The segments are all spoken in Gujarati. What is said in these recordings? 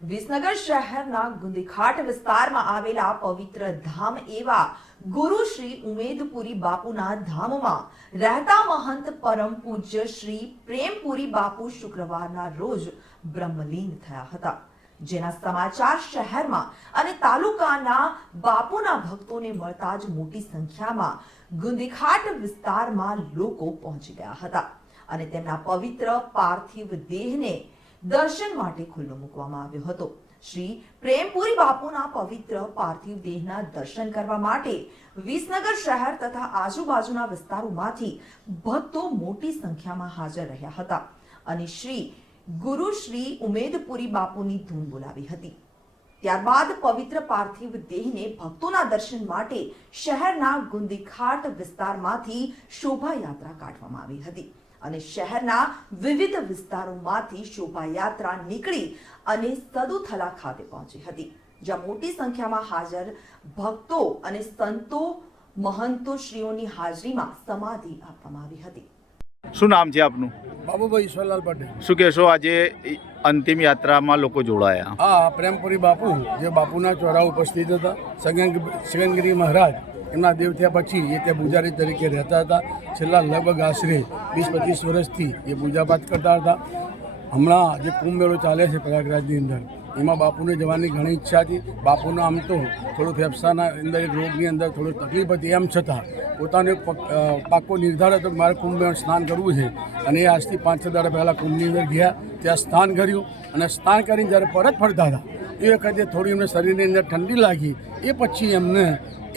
વિસનગર શહેરના ગુંદીઘાટ વિસ્તારમાં આવેલા પવિત્ર ધામ એવા ગુરુ શ્રી ઉમેદપુરી બાપુના ધામમાં રહેતા મહંત પરમ પૂજ્ય શ્રી પ્રેમપુરી બાપુ શુક્રવારના રોજ બ્રહ્મલીન થયા હતા, જેના સમાચાર શહેરમાં અને તાલુકાના બાપુના ભક્તોને મળતા જ મોટી સંખ્યામાં ગુંદીઘાટ વિસ્તારમાં લોકો પહોંચી ગયા હતા અને તેમના પવિત્ર પાર્થિવ દેહને દર્શન માટે ખુલ્લો મૂકવામાં આવ્યો હતો। શ્રી પ્રેમપુરી બાપુના પવિત્ર પાર્થિવ દેહના દર્શન કરવા માટે વિસનગર શહેર તથા આજુબાજુના વિસ્તારોમાંથી ભક્તો મોટી સંખ્યામાં હાજર રહ્યા હતા અને શ્રી ગુરુ શ્રી ઉમેદપુરી બાપુની ધૂન બોલાવી હતી। ત્યારબાદ પવિત્ર પાર્થિવ દેહને ભક્તોના દર્શન માટે શહેરના ગુંદીઘાટ વિસ્તારમાંથી શોભાયાત્રા કાઢવામાં આવી હતી અને શહેરના વિવિધ વિસ્તારોમાંથી શોભાયાત્રા નીકળી અને સદુથલા ખાતે પહોંચી હતી, જ્યાં મોટી સંખ્યામાં હાજર ભક્તો અને સંતો મહંતો શ્રીઓની હાજરીમાં સમાધિ આપવામાં આવી હતી। શું નામ છે આપનું? બાબુભાઈ ઈશ્વરલાલ પટેલ। શું કહેશો, આજે અંતિમ યાત્રામાં લોકો જોડાયા? હા, પ્રેમપુરી બાપુ જે બાપુના ચોરા ઉપસ્થિત હતા, સગનગીરી મહારાજ એમના દેવ થયા પછી એ ત્યાં પૂજારી તરીકે રહેતા હતા। છેલ્લા લગભગ આશરે 20-25 વર્ષથી એ પૂજાપાઠ કરતા હતા। હમણાં જે કુંભ મેળો ચાલે છે પ્રયાગરાજની અંદર, એમાં બાપુને જવાની ઘણી ઈચ્છા હતી। બાપુનો આમ તો થોડું ફેફસાના અંદર એક રોગની અંદર થોડું તકલીફ હતી, એમ છતાં પોતાનો એક પાક્કો નિર્ધાર હતો કે મારે કુંભ મેળો સ્નાન કરવું છે અને એ આજથી 5-6 દાડા પહેલાં કુંભની અંદર ગયા, ત્યાં સ્નાન કર્યું અને સ્નાન કરીને જ્યારે પરત ફરતા હતા એ વખતે થોડી એમને શરીરની અંદર ઠંડી લાગી। એ પછી એમને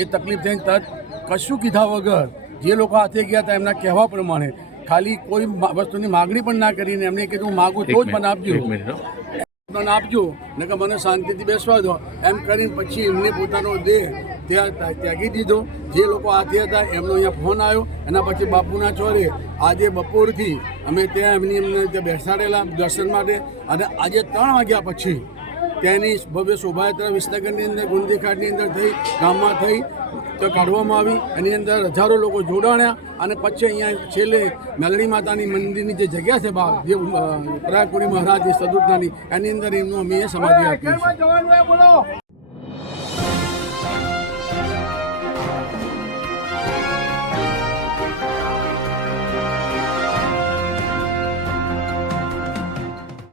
એ તકલીફ થઈને તરત કશું કીધા વગર જે લોકો હાથે ગયા હતા એમના કહેવા પ્રમાણે ખાલી કોઈ વસ્તુની માગણી પણ ના કરીને એમને કીધું હું માગું તો જ મને આપજો ને કે મને શાંતિથી બેસવા દો, એમ કરીને પછી એમને પોતાનો દેહ ત્યાં ત્યાગી દીધો। જે લોકો હાથે હતા એમનો અહીંયા ફોન આવ્યો, એના પછી બાપુના ચોરે આજે બપોરથી અમે ત્યાં એમને ત્યાં બેસાડેલા દર્શન માટે અને આજે 3 વાગ્યા પછી ત્યાંની ભવ્ય શોભાયાત્રા વિસનગરની અંદર ગુંદીઘાટની અંદર થઈ, ગામમાં થઈ તો કાઢવામાં આવી। એની અંદર હજારો લોકો જોડાણ્યા અને પછી અહીંયા છેલ્લે મેલડી માતાની મંદિરની જે જગ્યા છે જે પ્રેમપુરી મહારાજ સદુતનાની, એની અંદર એમનું અમે સમાધિ આપી છે।